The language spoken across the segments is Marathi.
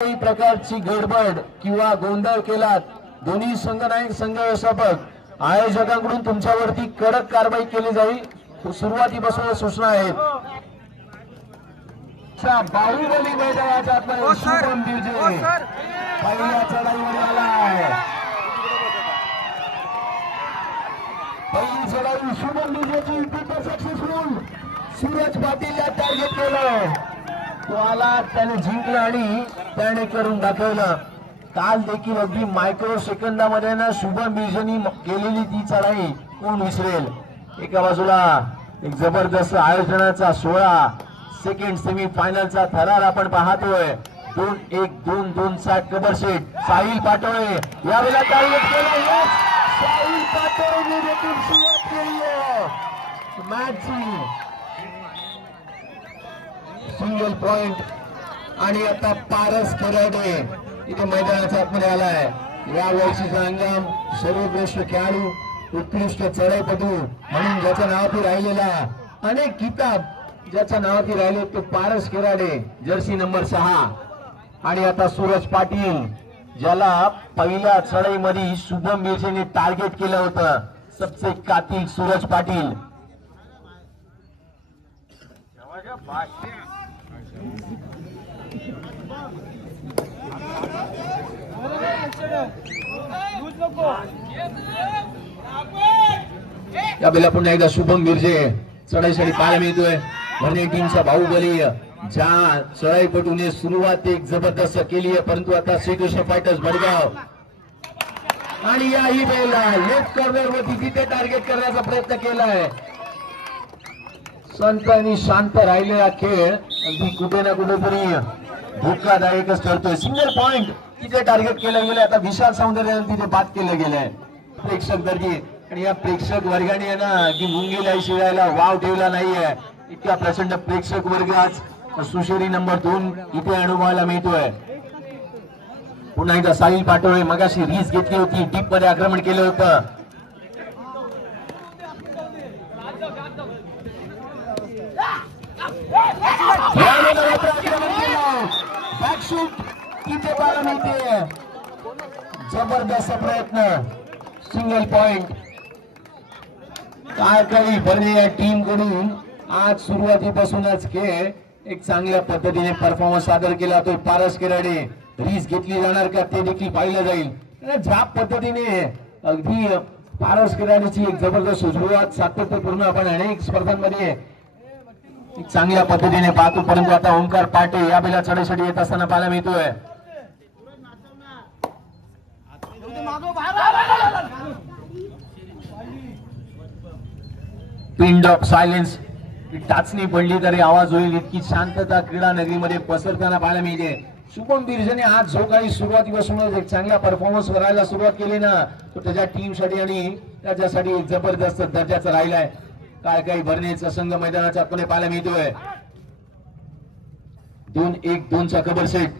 कोणत्याही प्रकारची गडबड किंवा गोंधळ केलात दोन्ही संघ नायक संघ व्यवस्थापक आयोजकांकडून तुमच्यावरती कडक कारवाई केली जाईल। सुरुवातीपासून सूचना आहेत। बाहुबली मैदानाच्या आतमध्ये शुभम बिर्जे पहिल्या चढाईवर आलाय। पहिली चढाई शुभम बिर्जेची सक्सेसफुल। सूरज पाटीलला टार्गेट केलं, तो आला, त्याने जिंकलं आणि त्याने करून दाखवलं। काल देखील अगदी मायक्रो सेकंदामध्ये ना शुभम बिर्जेनी केलेली ती चढाई कोण विसरेल। एका बाजूला एक जबरदस्त आयोजनाचा 16 सेकंड सेमी फायनलचा थरार आपण पाहतोय। 2-1-2-2 चा कबर सेट साहिल पाटोळे यावेळेला टार्गेट केलं। साहिल पाटोळेने देखील सुरुवात केली आहे मॅचची। सिंगल पॉइंट आणि आता पारस खराडे इथे मैदानाच्या आतमध्ये आलाय। या वर्षीचा अंगम सर्वोत्कृष्ट खेळाडू, उत्कृष्ट चढाईपटू म्हणून ज्याच्या नावाती राहिलेला, अनेक किताब ज्याच्या नावाती राहिले तो पारस खराडे, जर्सी नंबर 6। आणि आता सूरज पाटील, ज्याला पहिल्या चढाईमध्ये शुभम बिर्जेने टार्गेट केलं होतं, सबसे कातिल सूरज पाटील। यावेळेला पुन्हा एकदा शुभम बिर्जे चढाईसाठी पाहायला मिळतोय। भरणे टीमचा बाहुबली, ज्या चढाईपटूने सुरुवात एक जबरदस्त केली आहे, परंतु आता श्रीकृष्ण फायटर्स भडगाव आणि याही वेळेला लेफ्ट कॉर्नर वरती तिथे टार्गेट करण्याचा प्रयत्न केलाय। संत आणि शांत राहिलेला खेळ अगदी कुठे ना कुठेतरी धोकादायकच ठरतोय। सिंगल पॉइंट तिथे टार्गेट केलं गेलं, आता विशाल सौंदर्याने तिथे बाद केलं गेलंय। प्रेक्षक दर्जी आणि या प्रेक्षक वर्गाने ना की मुंगीला शिवायला वाव ठेवला नाहीये। इतका प्रचंड प्रेक्षक वर्ग आज सुशेरी नंबर 2 इथे अनुभवायला मिळतोय। पुन्हा एकदा साहिल पाटोळे मगाशी रीस घेतली होती, डीप मध्ये आक्रमण केलं होतं। बॅकशूट तिथे पाहायला मिळते, जबरदस्त प्रयत्न, सिंगल पॉइंट। काय काही भरणे या टीम कडून आज सुरुवातीपासूनच खेळ एक चांगल्या पद्धतीने परफॉर्मन्स सादर केला। तो पारस खराडे, रीस घेतली जाणार का ते देखील पाहिलं जाईल। ज्या पद्धतीने अगदी पारस खराडेची एक जबरदस्त सुरुवात सातत्यपूर्ण आपण अनेक स्पर्धांमध्ये चांगल्या पद्धतीने पाहतो, परंतु आता ओंकार पाटे या बेला चढाईसाठी येत असताना पाहायला मिळतोय। पिन ऑफ सायलेन्स, टाचणी पडली तरी आवाज होईल इतकी शांतता क्रीडा नगरीमध्ये पसरताना पाहायला मिळते। शुभम बिर्जेने आज जो काही सुरुवातीपासूनच एक चांगला परफॉर्मन्स करायला सुरुवात केली ना, तो त्याच्या टीमसाठी आणि त्याच्यासाठी एक जबरदस्त दर्जाचा राहिलाय। काय काही भरणेचा संघ मैदानाच्या आतमध्ये पाहायला मिळतोय। 2-1-2 चा कबर सेट,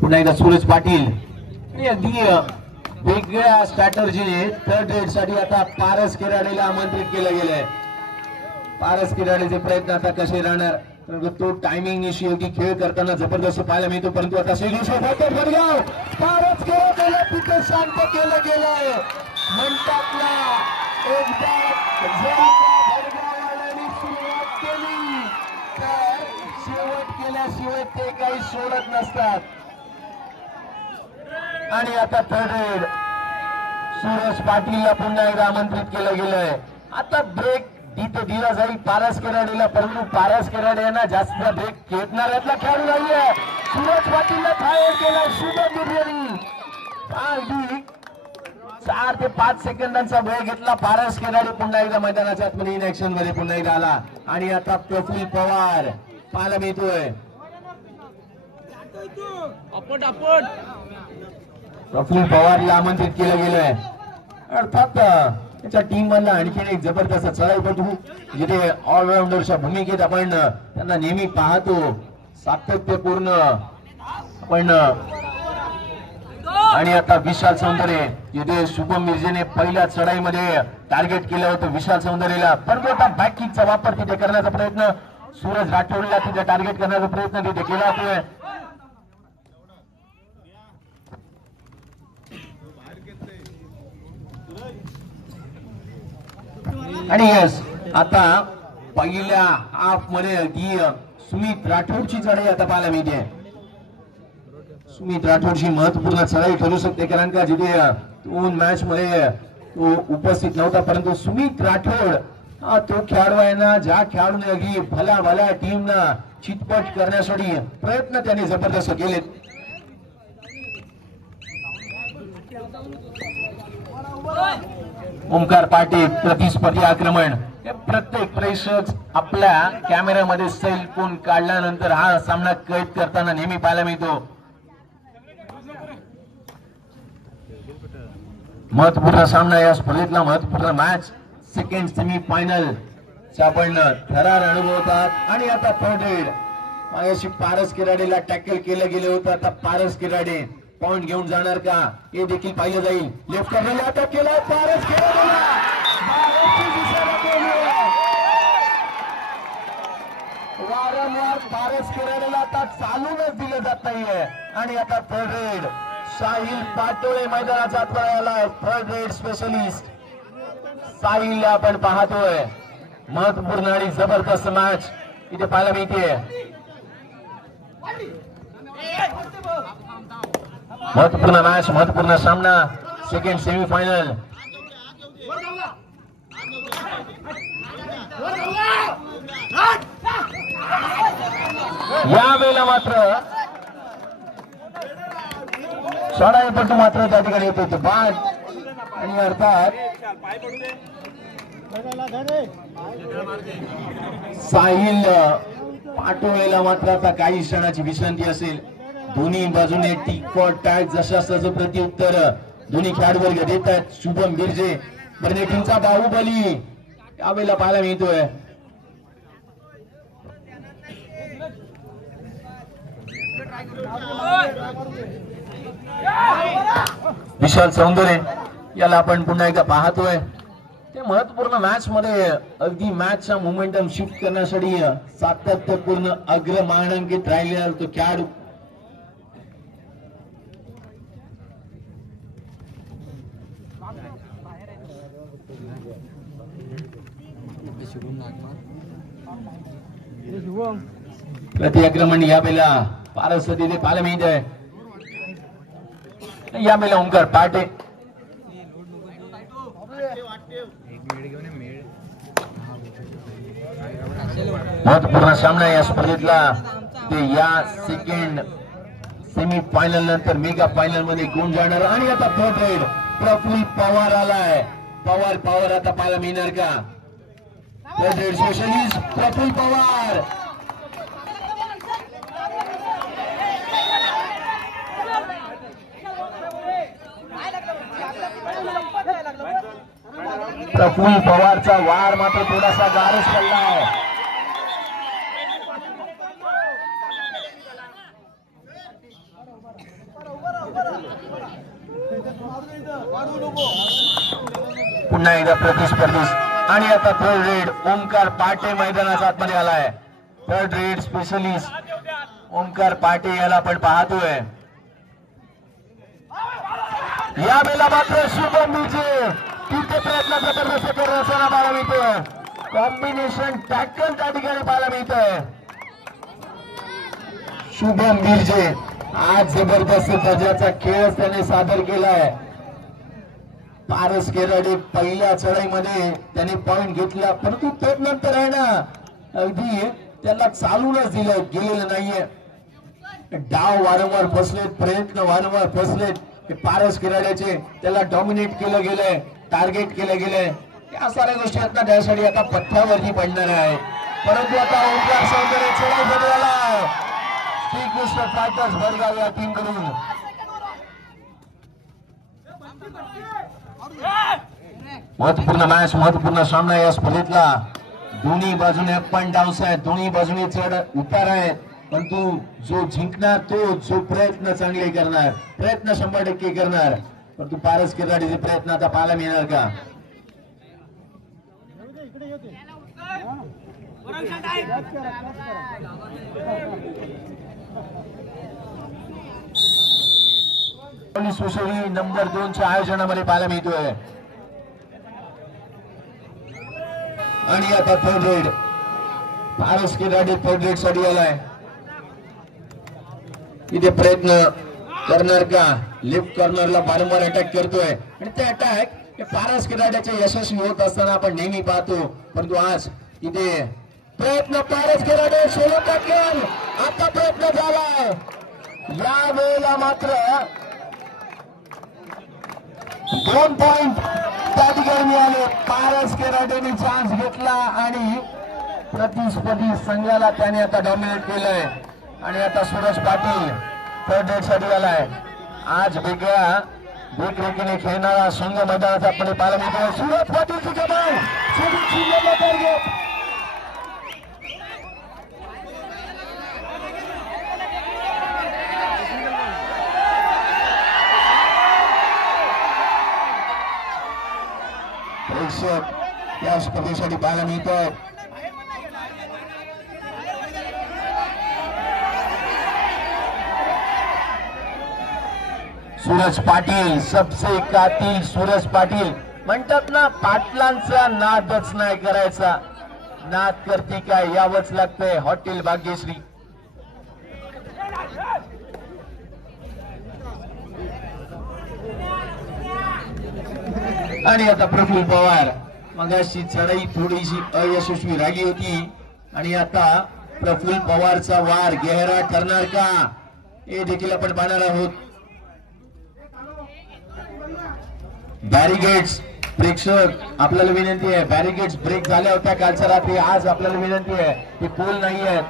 पुन्हा एकदा सूरज पाटील अगदी वेगळ्या स्ट्रॅटर्जीने थर्ड रेड साठी आता पारस खराडेला आमंत्रित केलं गेलंय। पारस खराडेचे प्रयत्न आता कसे राहणार, तो टायमिंग निशी योग्य खेळ करताना जबरदस्त पाहायला मिळतो, परंतु आता श्रीकृष्ण फायटर्स भडगाव पारस खराडेला तिथे शांत केलं गेलंय। म्हणतात ना, एकदा भडगाववाल्यांनी सुरुवात केली तर शेवट केल्याशिवाय ते काही सोडत नसतात। आणि आता थर्ड रेड सूरज पाटीलला पुन्हा एकदा आमंत्रित केलं गेलंय। आता ब्रेक तिथे दिला जाईल पारस खराडेला, परंतु पारस खराडे यांना जास्त ब्रेक घेतणाऱ्यातला खेळाडू नाहीये। सूरज पाटीलला फायर केला शुभम बिर्जेनी, 4 ते 5 सेकंदांचा वेळ घेतला। पारस खराडे पुन्हा एकदा मैदानाच्या आतमध्ये इन ऍक्शन मध्ये पुन्हा एकदा आला। आणि आता प्रफुल्ल पवार पाहायला मिळतोय। प्रफुल्ल पवारला आमंत्रित केलं गेलंय, अर्थात त्याच्या टीम मधला आणखी एक जबरदस्त चढाईपटू, जिथे ऑलराऊंडरच्या भूमिकेत आपण त्यांना नेहमी पाहतो। सातत्यपूर्ण आपण आणि आता विशाल सौंदर्य इथे शुभम मिर्जेने पहिल्या चढाईमध्ये टार्गेट केलं होतं विशाल सौंदर्यला, परंतु आता बॅक किकचा वापर तिथे करण्याचा प्रयत्न, सूरज राठोडला तिथे टार्गेट करण्याचा प्रयत्न तिथे केला जातोय. आणि यस, आता पहिल्या हाफ मध्ये ही सुमित राठोडची चढाई आता पाहायला मिळते. सुमित राठोडची महत्वपूर्ण चढाई ठरू शकते, कारण का जिथे 2 मॅच मध्ये तो उपस्थित नव्हता, परंतु सुमित राठोड तो खेळाडू आहे ना, ज्या खेळाडूने अगदी भल्या भल्या टीमना चितपट करण्यासाठी प्रयत्न त्याने जबरदस्त केलेत. ओमकार पाटील प्रतिस्पर्धी आक्रमण. प्रत्येक प्रेक्षक आपल्या कॅमेऱ्यामध्ये सेल फोन काढल्यानंतर हा सामना कैद करताना नेहमी पाहायला मिळतो. महत्वपूर्ण सामना, या स्पर्धेतला महत्वपूर्ण मॅच, सेकंड सेमी फायनल आपण थरार अनुभवतात. आणि आता थर्ड रेड मायाशी पारस किराडेला टॅकल केलं गेलं होतं. आता पारस किराडे पॉइंट घेऊन जाणार का हे देखील पाहिलं जाईल. लेफ्ट कॉर्नरला अटॅक केला पारस किराडेला, वारंवार पारस किराडेला आता चालूनच दिलं जात नाहीये. आणि आता थर्ड रेड साहिल पाटोळे मैदानाचा आतमध्ये आलाय. थर्ड रेड स्पेशलिस्ट साहिल आपण पाहतोय. महत्वपूर्ण आणि जबरदस्त मॅच इथे पाहायला मिळते. महत्वपूर्ण मॅच, महत्वपूर्ण सामना, सेकंड सेमी फायनल. यावेळेला मात्र चढाईपटू मात्र त्या ठिकाणी येत होते बाद. आणि अर्थात साहिल पाटोळेला मात्र आता काही क्षणाची विश्रांती असेल. दोन्ही बाजूने टिकॉट टॅग जशाचं प्रत्युत्तर दोन्ही खेळाडूवर्ग देत आहेत. शुभम बिर्जे टीमचा बाहुबली यावेळेला पाहायला मिळतोय. विशाल सौंदर्य याला आपण पुन्हा एकदा पाहतोय. ते महत्वपूर्ण मॅच मध्ये अगदी मॅचचा मोमेंटम शिफ्ट करण्यासाठी सातत्यपूर्ण अग्रमानांकित राहिलेला तो खेळाडू. प्रतिआक्रमण यावेळेला पारस तिथे पाहायला मिळत आहे. यावेळेला ओमकार पाटे महत्वपूर्ण सामना या स्पर्धेतला. ते या सेकंड सेमी फायनल नंतर मेगा फायनल मध्ये गुण जाणार. आणि आता थर्ड रेड प्रफुल्ल पवार आलाय. पवार आता पाहायला मिळणार का? Third raid specialist Praful Pawar. Praful पवारचा वार मात्र थोडासा गारच पडलाय. पुन्हा एकदा प्रतिस्पर्धी. आणि आता थर्ड रेड ओमकार पाटे मैदानाच्या आतमध्ये आलाय. थर्ड रेड स्पेशलिस्ट ओमकार पाटे याला आपण पाहतोय. या वेळेला मात्र शुभम बिर्जे तिथे प्रयत्न जबरदस्त करत असताना पाहायला मिळतोय. कॉम्बिनेशन टॅकल त्या ठिकाणी पाहायला मिळतोय. शुभम बिर्जे आज जबरदस्त दर्जाचा खेळ त्याने सादर केलाय. पारस केराडे पहिल्या चढाईमध्ये त्याने पॉइंट घेतला, परंतु त्यानंतर आहे ना अगदी त्याला चालूनच दिलं गेलेलं नाहीये. डाव वारंवार फसलेत, प्रयत्न वारंवार फसलेत. पारस किराड्याचे त्याला डॉमिनेट केलं गेलंय, टार्गेट केलं गेलंय. या साऱ्या गोष्टी आहेत ना त्यासाठी आता पथ्यावरती पडणार आहे. परंतु आता ओमकार सौंदर्य चढाई बदलाला श्रीकृष्ण फायटर्स भरगाव या टीम कडून महत्वपूर्ण मॅच, महत्वपूर्ण सामना या स्पर्धेतला. दोन्ही बाजूने अप अँड डाऊन्स आहेत, दोन्ही बाजूने चढ उतार आहेत. पण तू जो जिंकणार तो जो प्रयत्न चांगले करणार, प्रयत्न 100% करणार, पण तू पारस किराडीचे प्रयत्न आता पाहायला मिळणार का? सुशोभी नंबर 2 च्या आयोजनामध्ये पाहायला मिळतोय. आणि आता third raid Paras Kiradi third raid साठी आलाय. इथे प्रयत्न करणार का? लेफ्ट कॉर्नरला वारंवार अटॅक करतोय आणि ते अटॅक पारस किराड्याचे यशस्वी होत असताना आपण नेहमी पाहतो, परंतु आज इथे प्रयत्न पारस किराडे सोडून टाकेल. आता प्रयत्न झाला, या वेळेला मात्र 2 पॉइंट त्या ठिकाणी मिळाले. पारस किराडेने चान्स घेतला आणि प्रतिस्पर्धी संघाला त्याने आता डॉमिनेट केलंय. आणि आता सूरज पाटील थर्ड रेड साठी आलाय. आज वेगळ्या देखरेखीने खेळणारा संघ मैदानात आपण पाहायला मिळतोय. सूरज पाटील टार्गेट प्रेक्षक या स्पर्धेसाठी पाहायला मिळतोय. सूरज पाटील सबसे कातिल सूरज पाटील म्हणतात ना, पाटलांचा नादच नाही करायचा. नाद करती काय यावंच लागतंय. हॉटेल भाग्यश्री आणि आता प्रफुल्ल पवार. मगाशी चढाई थोडीशी अयशस्वी राहिली होती आणि आता प्रफुल्ल पवारचा वार गहरा ठरणार का हे देखील आपण पाहणार आहोत. बॅरिगेट्स प्रेक्षक आपल्याला विनंती आहे, बॅरिगेट्स ब्रेक झाल्या होत्या कालच्या रात्री. आज आपल्याला विनंती आहे की पोल नाही आहेत,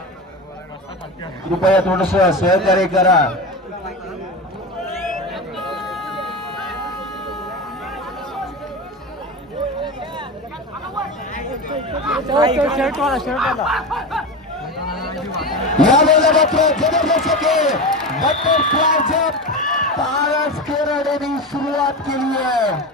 कृपया थोडस सहकार्य करा. यावेळेला मात्र जबरदस्त पारस किराडेने सुरुवात केली आहे.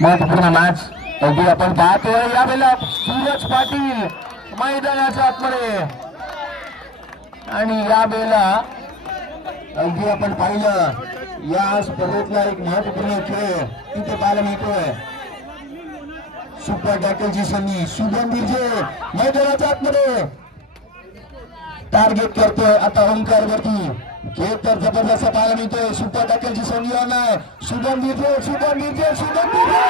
महत्वपूर्ण मॅच अगदी आपण पाहतोय. यावेळेला सूरज पाटील मैदानाच्या आतमध्ये आणि यावेळेला अगदी आपण पाहिलं या स्पर्धेतला एक महत्वपूर्ण खेळ तिथे पाहायला मिळतोय. सुपर टॅकलची संधी शुभम बिर्जे मैदानाच्या आतमध्ये टार्गेट करतोय. आता ओंकार वरती खेळ तर जबरदस्त पाहायला मिळतोय. सुपर टॅकलची संधी होणार. शुभम बिर्जे शुभम बिर्जे शुभम बिर्जे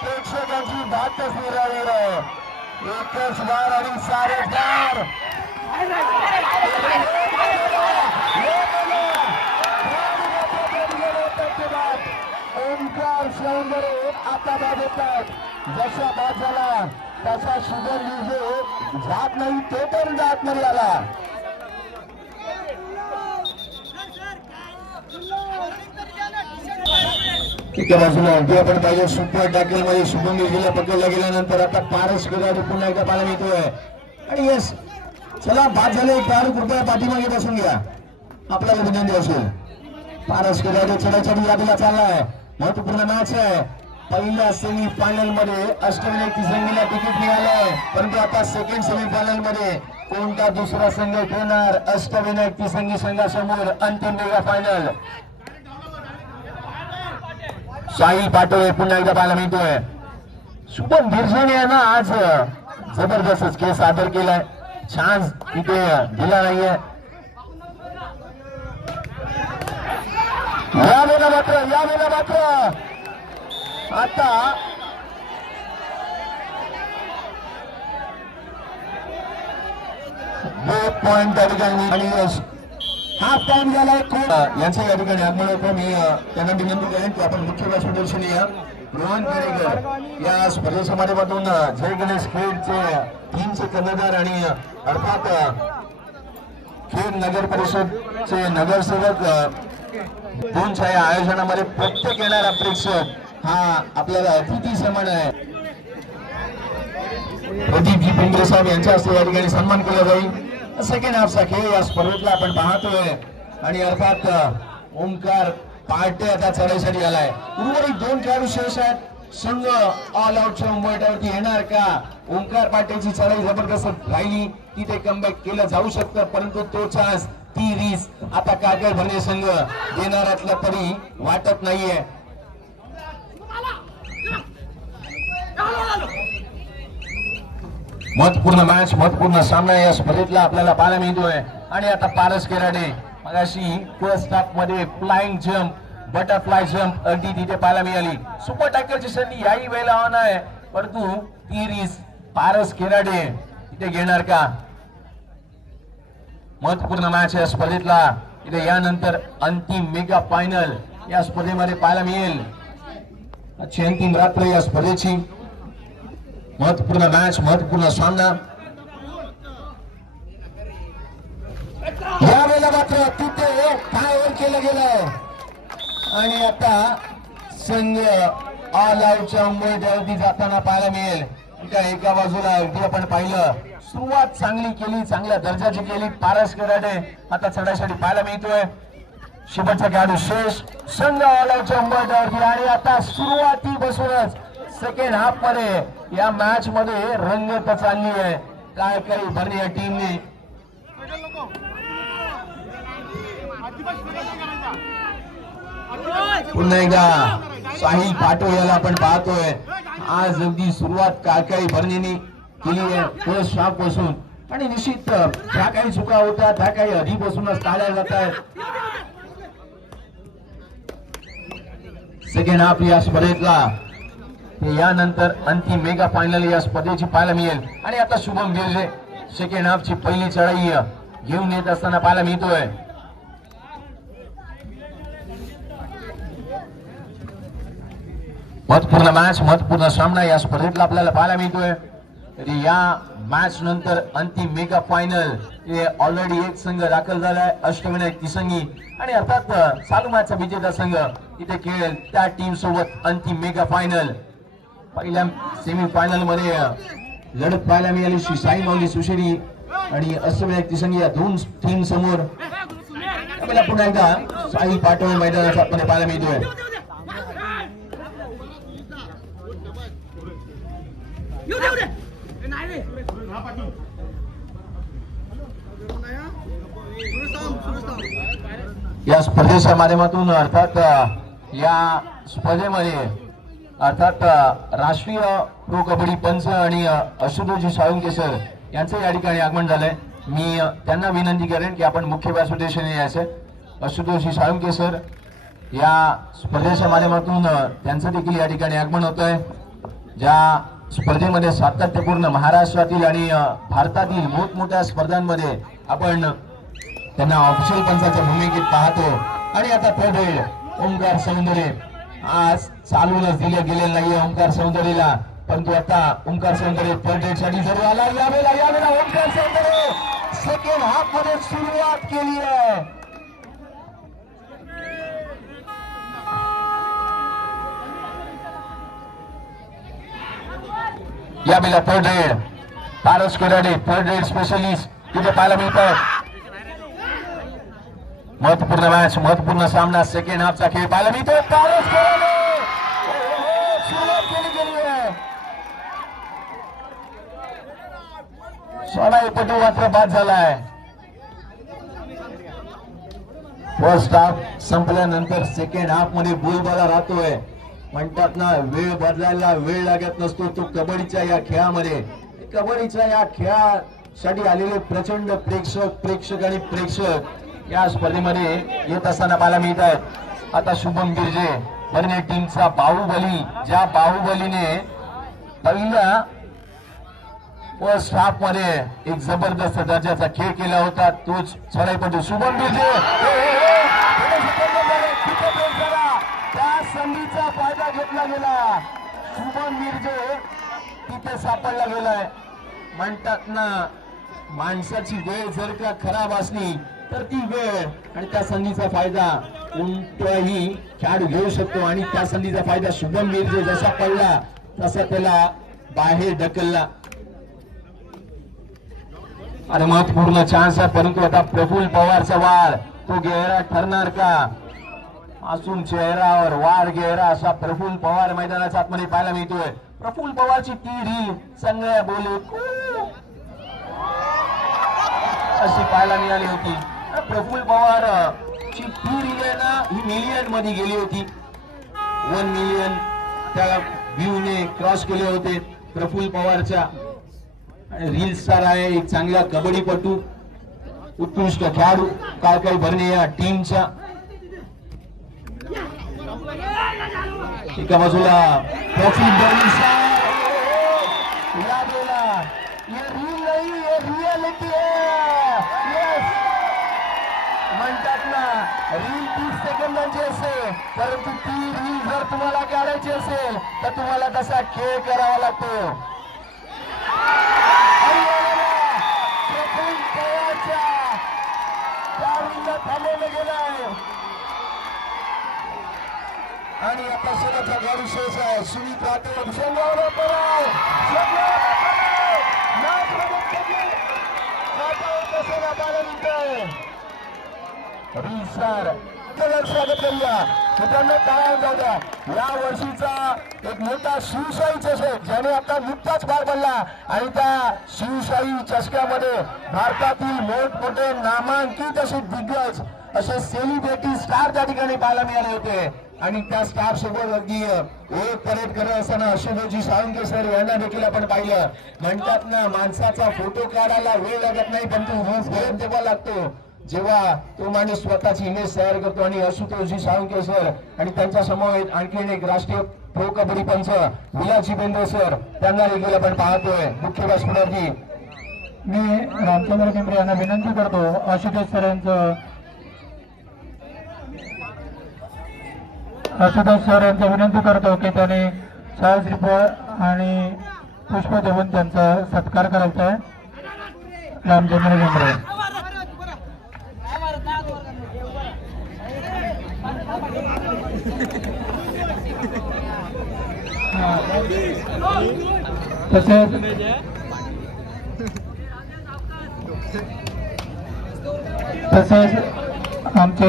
प्रेक्षकांची धाकच निराळी आहे. एकच वार आणि सारे चार ओंकार सौंदर्य आता बाद येतात. जसा बाद झाला तसा शुभम बिर्जे जात नाही, तो पण जात नाही आला. एका बाजूला आपण पाहिजे सुपर टॅकल मध्ये शुभम बिर्जेला पकडला गेल्यानंतर आता पारस किराडी पुन्हा एकदा पाहायला मिळतोय. आणि यस चला बाद झाले. 1 कृपया पाठीमागे बसून घ्या आपल्याला विनंती असेल. पारस किराडी चढाचढी यादीला चाललाय. महत्वपूर्ण मॅच आहे. पहिल्या सेमी फायनल मध्ये अष्टविनायक तिसंगीला तिकीट मिळालंय, परंतु आता सेकंड सेमी फायनल मध्ये कोणता दुसरा संघ खेळणार अष्टविनायक तिसंगी संघासमोर अंतिम मेगा फायनल. साहिल पाटोळे पुन्हा एकदा पाहायला मिळतोय. शुभम बिर्जेने ना आज जबरदस्त खेळ सादर केलाय. चान्स इथे दिला नाहीये. यावेळेला मात्र आता पॉइंट त्या ठिकाणी आणि हाफ टाइम झालाय यांच्या या ठिकाणी आगमन होतं. मी त्यांना विनंती करेन की आपण मुख्य व्यासपीठावर या रोहन पेरेकर या स्पर्धेच्या माध्यमातून जय गणेश खेडचे टीमचे कर्णधार आणि अर्थात खेड नगर परिषदचे नगरसेवक दोनच्या या आयोजनामध्ये प्रत्येक येणारा प्रेक्षक हा आपल्याला अतिथी समान आहे. प्रदीपजी पिंपरे साहेब यांच्या हस्ते या ठिकाणी सन्मान केला जाईल. सेकंड हाफचा खेळ या स्पर्धेतला आपण पाहतोय आणि अर्थात ओंकार पाटे आता चढाईसाठी आलाय. उर्वरित दोन खेळाडू शेष आहेत. संघ ऑल आउटच्या उंबरठ्यावरती येणार का? ओंकार पाटेची चढाई जबरदस्त राहिली की ते कमबॅक केलं जाऊ शकतं, परंतु तो चान्स ती रिस्क आता कागड भरणे संघ देणाऱ्यातला तरी वाटत नाहीये. महत्वपूर्ण मॅच, महत्वपूर्ण सामना या स्पर्धेतला आपल्याला पाहायला मिळतोय. आणि आता पारस केराडे मगाशी फर्स्ट हाफ मध्ये फ्लाइंग जम्प, बटरफ्लाय जम्प अगदी तिथे पाहायला मिळाली. सुपर टॅकलची संधी याही वेळेला ऑन आहे, परंतु ती रिस्क पारस केराडे तिथे घेणार का? महत्वपूर्ण मॅच या स्पर्धेतला. इथे यानंतर अंतिम मेगा फायनल या स्पर्धेमध्ये पाहायला मिळेल. आजची अंतिम रात्र या स्पर्धेची. महत्वपूर्ण मॅच, महत्वपूर्ण सामना. यावेळेला मात्र तिथे काय केलं गेलं आणि आता संघ ऑल आउटच्या उंबरठ्यावरती जाताना पाहायला मिळेल. एका बाजूला अगदी आपण पाहिलं सुरुवात चांगली केली, चांगल्या दर्जाची केली पारस कराडे आता चढाईसाठी पाहायला मिळतोय. शेवटचा खेळाडू शेष संघ ऑल आउटच्या उंबरठ्यावरती आणि आता सुरुवातीपासूनच सेकंड हाफ मध्ये या मॅच मध्ये रंगत चालली आहे. काय काही भरणे या टीमने पुन्हा एकदा साहिल पाटो याला आपण पाहतोय. आज अगदी सुरुवात काळकाळी भरणीने केली आहे फर्स्ट हाफ पासून आणि निश्चित त्या काही चुका होत्या त्या काही आधीपासूनच टाळल्या जात आहेत. सेकंड हाफ या स्पर्धेतला यानंतर अंतिम मेगा फायनल या स्पर्धेची पाहायला मिळेल. आणि आता शुभम गिरजे सेकंड हाफची पहिली चढाई घेऊन येत असताना पाहायला मिळतोय. महत्वपूर्ण मॅच, महत्वपूर्ण सामना या स्पर्धेतला आपल्याला पाहायला मिळतोय. या मॅच नंतर अंतिम मेगा फायनल हे ऑलरेडी एक संघ दाखल झालाय अष्टविनायक तिसंगी आणि अर्थात चालू मॅचचा विजेता संघ इथे खेळेल त्या टीम सोबत अंतिम मेगा फायनल. पहिल्या सेमी फायनल मध्ये लढत पाहायला मिळाली श्री साई माऊली सुशेरी आणि अष्टविनायक तिसंगी या दोन टीम समोर. आपल्याला पुन्हा एकदा साई पाटोळे मैदानात आपण पाहायला मिळतोय. या स्पर्धेच्या माध्यमातून अर्थात या स्पर्धेमध्ये अर्थात राष्ट्रीय प्रो कबड्डी पंच आणि आशुतोषजी साळुंके सर यांचं या ठिकाणी आगमन झालंय. मी त्यांना विनंती करेन की आपण मुख्य व्यासपीठावर यायचे. आशुतोषजी साळुंके सर या स्पर्धेच्या माध्यमातून त्यांचं देखील या ठिकाणी आगमन होत आहे. ज्या स्पर्धेमध्ये सातत्यपूर्ण महाराष्ट्रातील आणि भारतातील मोठमोठ्या स्पर्धांमध्ये आपण त्यांना ऑफिशियल पंचाच्या भूमिकेत पाहतो. आणि आता थर्ड ओंकार सौंदर्य आज चालूनच दिले गेले नाहीये ओंकार सौंदर्यला, परंतु आता ओंकार सौंदर्य थर्ड साठी जरूर आला. यावेळेला ओंकार सौंदर्य सेकंड हाफ मध्ये सुरुवात केली आहे. यावेळेला third raid Paras Karade third raid specialist तिथे पाहायला मिळतात. महत्वपूर्ण मॅच, महत्वपूर्ण सामना, सेकंड हाफचा खेळ पाहायला मिळतो. पारस कराडे सुरुवात केली गेली आहे. 16 मात्र बाद झालाय. फर्स्ट हाफ संपल्यानंतर सेकंड हाफ मध्ये बोलबाला राहतोय. म्हणतात ना वेळ बदलायला वेळ लागत नसतो, तो कबड्डीच्या या खेळामध्ये. कबड्डीच्या या खेळासाठी आलेले प्रचंड प्रेक्षक आणि प्रेक्षक या स्पर्धेमध्ये येत असताना पाहायला मिळत आहेत. आता शुभम बिर्जे बर्ने टीमचा बाहुबली, ज्या बाहुबलीने पहिल्या फर्स्ट हाफ मध्ये एक जबरदस्त दर्जाचा खेळ केला होता, तोच चढाईपटू शुभम बिर्जे. त्या संधीचा फायदा घेतला गेला. शुभम बिर्जे तिथे सापडला गेलाय. म्हणतात ना, माणसाची वेळ जर का खराब असली तर ती वेळ आणि त्या संधीचा फायदा कोणताही खेळाडू घेऊ शकतो. आणि त्या संधीचा फायदा शुभम बिर्जे जसा पडला तसा त्याला बाहेर ढकलला. आणि महत्वपूर्ण चान्स आहे, परंतु आता प्रफुल्ल पवारचा वाढ तो गहरा ठरणार का? असून चेहऱ्यावर वाढ गहरा असा प्रफुल्ल पवार मैदानाच्या आतमध्ये पाहायला मिळतोय. प्रफुल्ल पवारची ती रील चांगल्या बोले अशी पाहायला मिळाली होती. प्रफुल्ल पवार ची ती रील आहे ना, ही मिलियन मध्ये गेली होती. 1 मिलियन त्या व्ह्यूने क्रॉस केले होते प्रफुल्ल पवारच्या. रील स्टार आहे, एक चांगला कबड्डीपटू, उत्कृष्ट खेळाडू काळकाई भरणे या टीमच्या. एका बाजूला रियालिटी म्हणतात ना, रील 30 सेकंदाची असेल, परंतु ती रील जर तुम्हाला काढायची असेल तर तुम्हाला तसा खेळ करावा लागतो. थांबवलं गेलाय आणि आता शेवटचा गाडी शेष आहे. सुमित राठोड शेंगावला पराव स्वागत करूया मित्रांनो. काय जाऊ द्या, या वर्षीचा एक मोठा शिवशाही चषक ज्याने आता नुकताच पार पडला आणि त्या शिवशाही चषकामध्ये भारतातील मोठमोठे नामांकित असे दिग्गज असे सेलिब्रिटी स्टार त्या ठिकाणी पाहायला मिळाले होते. आणि त्या स्टार सोबत अगदी एक परेड करत असताना अशोकजी साळुंके सर यांना देखील आपण पाहिलं. म्हणतात ना, माणसाचा फोटो काढायला वेळ लागत नाही, पण तो रोज घेऊन तेव्हा लागतो जेव्हा तो माणूस स्वतःची इमेज तयार करतो. आणि आशुतोषजी साळुंके सर आणि त्यांच्या समवेत आणखीन एक राष्ट्रीय प्रो कबड्डी पंच विलासजी बेंद्रे सर, त्यांना देखील आपण पाहतोय. मुख्य व्यासपीठावरती मी रामचंद्र केंद्रे यांना विनंती करतो, आशुतोष सर यांचं विनंती करतो की त्यांनी छायाचित्र आणि पुष्प देऊन त्यांचा सत्कार करायचा आहे. रामचंद्र केंद्रे. तसेच आमचे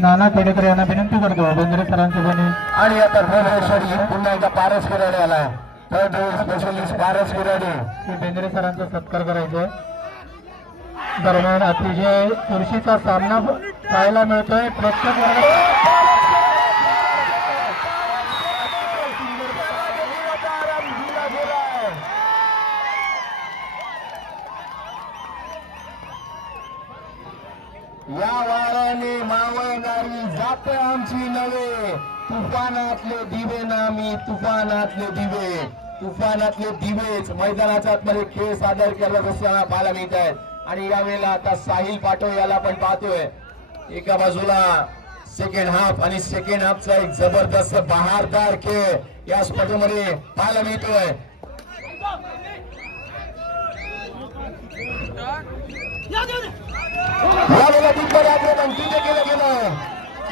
नाना खेडेकर यांना विनंती करतो बेंद्रे सरांच्या बनी. आणि आता पुन्हा एकदा पारस किराडे आलाय. Third raid specialist Paras Kirade. Bendre सरांचा सत्कार करायचा. दरम्यान अतिशय चुरशीचा सामना पाहायला मिळतोय. प्रेक्षक या वाराने मावळणारी जात आमची नवे, तुफानातले दिवे नामी तुफानातले दिवे. तुफानातले दिवेच मैदानाच्या आतमध्ये खेळ सादर करत असताना पाहायला मिळत आहेत. आणि यावेळेला आता साहिल पाटो याला आपण पाहतोय. एका बाजूला सेकंड हाफ आणि सेकंड हाफचा एक जबरदस्त बहारदार खेळ या स्पर्धेमध्ये पाहायला मिळतोय. यावेळेला तिथे आक्रमण तिथे केलं गेलं.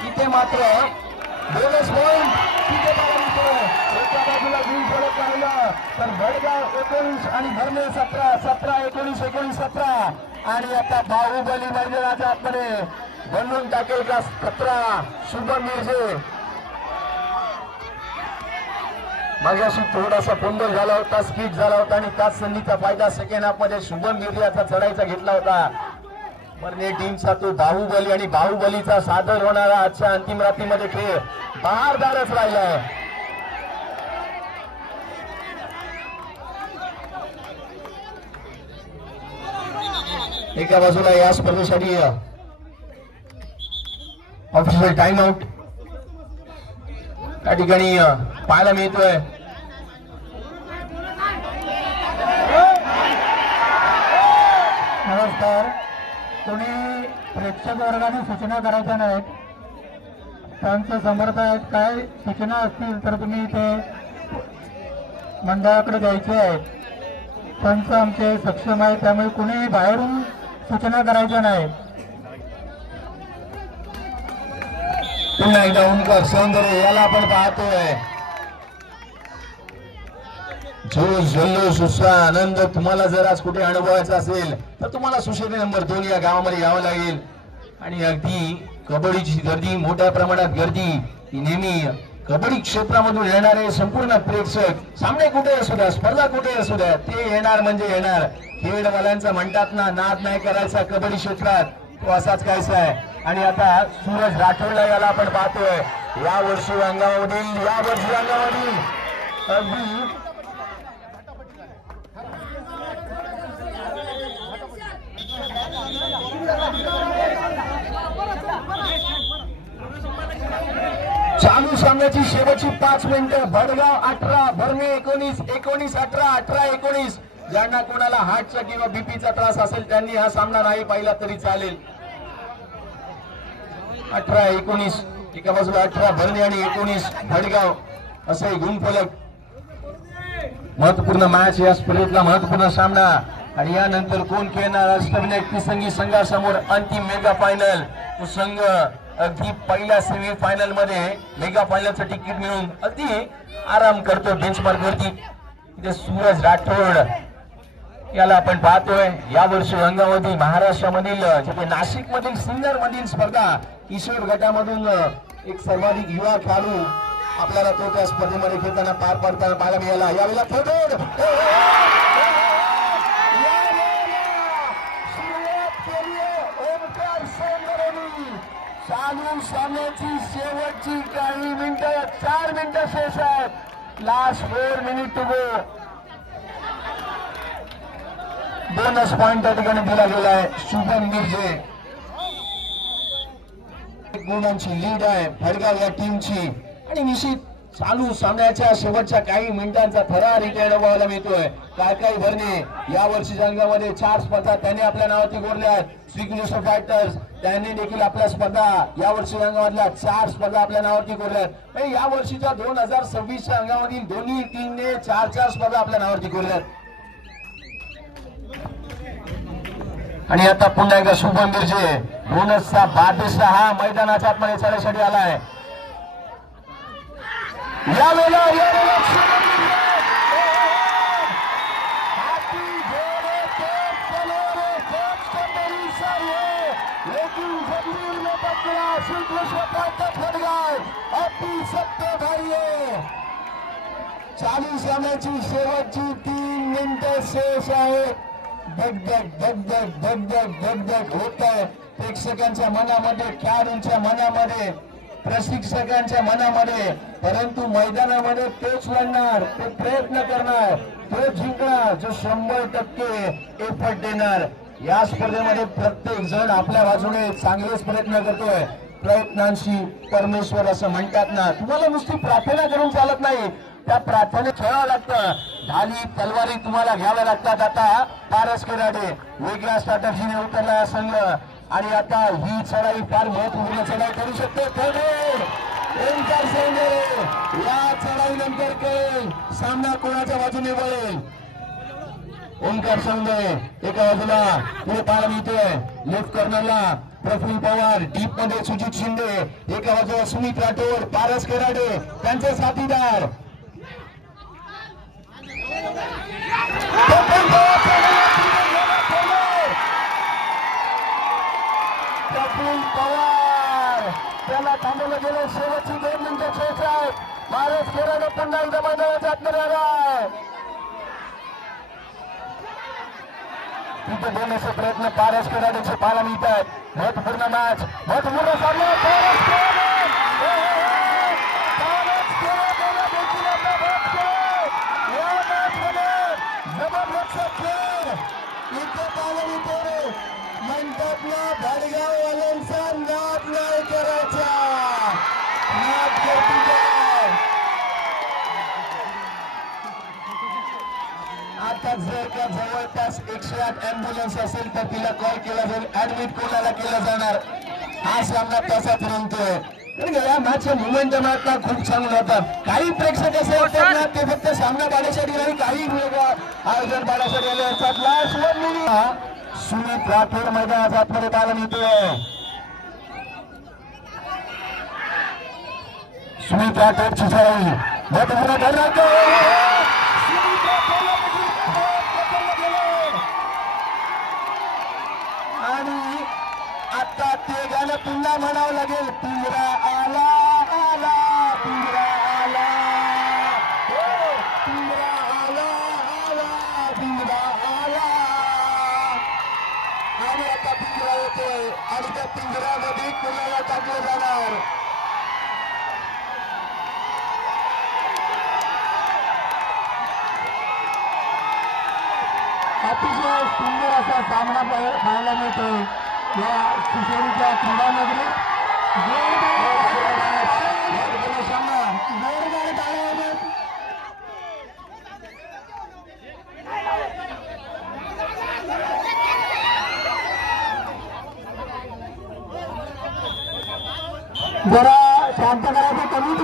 इथे मात्र बोनस पॉइंट तिथे पाहायला मिळतोय. एका बाजूला गुण फलक राहिला तर भडगाव 19 आणि भरणे 17, 17 19 19 17. आणि आता बाहुबली मैदानाच्या आतमध्ये बनवून टाकेल का 17 शुभम बिर्जे. माझ्याशी थोडासा गोंधळ झाला होता, स्किट झाला होता आणि त्याच संधीचा फायदा सेकंड हाफ मध्ये शुभम बिर्जे याचा चढायचा घेतला होता. बर्ने टीमचा तो बाहुबली आणि बाहुबलीचा सादर होणारा आजच्या अंतिम रात्रीमध्ये खेळ बहारदारच राहिलाय. एका बाजूला या स्पर्धेसाठी ऑफिशियल टाइम आउट त्या ठिकाणी पाहायला मिळतोय. नमस्कार. कोणी प्रेक्षक वर्गाने सूचना करायच्या नाहीत. त्यांचं समर्थ आहेत. काय सूचना असतील तर तुम्ही ते मंडळाकडे द्यायचे आहेत. पंच आमचे सक्षम आहे, त्यामुळे कुणीही बाहेरून सूचना करायच्या नाहीत. पुन्हा एकदा ओंकार सौंदर्य याला आपण पाहतोय. जो जल्लोष उत्साह आनंद तुम्हाला जर आज कुठे अनुभवायचा असेल तर तुम्हाला सुशेती नंबर 2 या गावामध्ये यावं लागेल. आणि अगदी कबड्डीची गर्दी, मोठ्या प्रमाणात गर्दी, ही नेहमी कबड्डी क्षेत्रामधून येणारे संपूर्ण प्रेक्षक, सामने कुठे असू द्या, स्पर्धा कुठे असू द्या, ते येणार म्हणजे येणार. खेळवाल्यांचा म्हणतात ना, नाद नाही करायचा कबड्डी क्षेत्रात, तो असाच कायसा आहे. आणि आता सूरज राठोडला याला आपण पाहतोय. या वर्षी अंगामधील अगदी चालू सामन्याची शेवटची 5 मिनिटं. भडगाव 18, भरणे 19, 19 18, 18 19. ज्यांना कोणाला हार्टचा किंवा बीपीचा त्रास असेल त्यांनी हा सामना नाही पाहिला तरी चालेल. 18 19 एका बाजूला 18 भरणे आणि 19 भडगाव असे गुणफलक. महत्वपूर्ण मॅच, या स्पर्धेतला महत्वपूर्ण सामना. आणि यानंतर कोण खेळणार अष्टविनायक तिसंगी संघासमोर अंतिम मेगा फायनल. तो संघ अगदी पहिल्या सेमी फायनल मध्ये मेगा फायनलचं तिकीट मिळून अगदी आराम करतो बेंचमार्क वरती. इथे सूरज राठोड याला आपण पाहतोय. या वर्षी रंगामध्ये महाराष्ट्रामधील जिथे नाशिक मधील सिन्नर मधील स्पर्धा किशोर गटामधून एक सर्वाधिक युवा खेळाडू आपल्याला तो त्या स्पर्धेमध्ये खेळताना पार पाडताना पाहायला मिळाला. यावेळेला राठोड चालू सामन्याची शेवटची काही मिनिटं, 4 मिनिटं शेष आहेत. Last 4 minute to go. Bonus point त्या ठिकाणी दिला गेला आहे. शुभम मिर्जे गुणांची लीड आहे भडगाव या टीमची. आणि निश्चित चालू सामन्याच्या शेवटच्या काही मिनिटांचा थरार इथे अनुभवायला मिळतोय. काय भरणे या वर्षीच्या अंगामध्ये 4 स्पर्धा त्यांनी आपल्या नावाची गोरल्या आहेत. श्रीकृष्ण फायटर्स त्यांनी देखील आपल्या स्पर्धा या वर्षीच्या अंगामधल्या 4 स्पर्धा आपल्या नावावरती गोरल्या आहेत. या वर्षीच्या 2026च्या अंगामधील दोन्ही टीमने 4 स्पर्धा आपल्या नावावरती गोरल्या आहेत. आणि आता पुन्हा एकदा शुभम मिर्जे बोनसचा बादशाह हा मैदानाच्या आतमध्ये चढण्यासाठी आला आहे. यावेळेला चालू सामन्याची शेवटची 3 मिनिटं शेष आहे. धगधग होत आहे प्रेक्षकांच्या मनामध्ये, खेळाडूंच्या मनामध्ये, प्रशिक्षकांच्या मनामध्ये. परंतु मैदानामध्ये तोच लढणार, तो प्रयत्न करणार, तो जिंकणार जो 100% एफर्ट देणार. या स्पर्धेमध्ये प्रत्येक जण आपल्या बाजूने चांगलेच प्रयत्न करतोय. प्रयत्नांशी परमेश्वर असं म्हणतात ना. तुम्हाला नुसती प्रार्थना करून चालत नाही, त्या प्रार्थनेत खेळावं लागतं. ढाली तलवारी तुम्हाला घ्याव्या लागतात. आता पारस केराडे वेगळ्या स्ट्रॅटर्जीने उतरला संघ. आणि आता ही चढाई फार महत्वपूर्ण चढाई करू शकतो. ओंकार सौंदर्य या चढाईनंतर कळेल सामना कोणाच्या बाजूने वळेल. ओंकार सौंदर्य एका बाजूला पुढे पाहायला मिळतोय. लेफ्ट कॉर्नरला प्रफुल्ल पवार, डीप मध्ये सुजित शिंदे, एका बाजूला सुमित राठोड, पारस केराडे त्यांचे साथीदार. प्रफुल्ल पवार त्याला थांबवलं गेलं. शेवटची 2 मिनिटं शेष आहेत. पारस केराडे पुन्हा एकदा मैदानाच्या आतमध्ये आलाय. तिथे बोलण्याचे प्रयत्न पारस केराडेचे पाहायला मिळत आहेत. महत्वपूर्ण मॅच, महत्वपूर्ण सामना. जबरदस्त खेळ इथे पाहायला मिळतो. म्हणतात ना भडगाववाल्यांचा नाद नाही करायचा, नाद करती काय. आता जर का जवळपास 108 अँब्युलन्स असेल तर तिला कॉल केला जाईल, ऍडमिट कोणाला केलं जाणार. हा सामना तसाच रंगतोय. या मॅचच्या मुवमेंटच्या मॅचला खूप चांगलं होतं. काही प्रेक्षक असे असतात ना, ते फक्त सामना पाहण्यासाठी आणि काही वेगळं आयोजन पाहण्यासाठी आले असतात. लास्ट 1 मिनिट सुमित राठोड मैदानात आतमध्ये पाहायला मिळतोय. सुमित राठोडची खेळी मोठमोठा धरणात आणि आता ते गाणं पुन्हा म्हणावं लागेल. पिंजरा आला आला पिंजरा आला, पिंजरा आला आला पिंजरा आला. आणि आता पिंजरा येतोय आणि त्या पिंजऱ्यामध्ये कुणाला टाकलं जाणार. अतिशय सुंदर असा सामना पाहायला मिळतोय या शिशोरीच्या क्रीडा नगरीत. सामना जोरदार टाळ्या. जरा शांत करायचं, कमी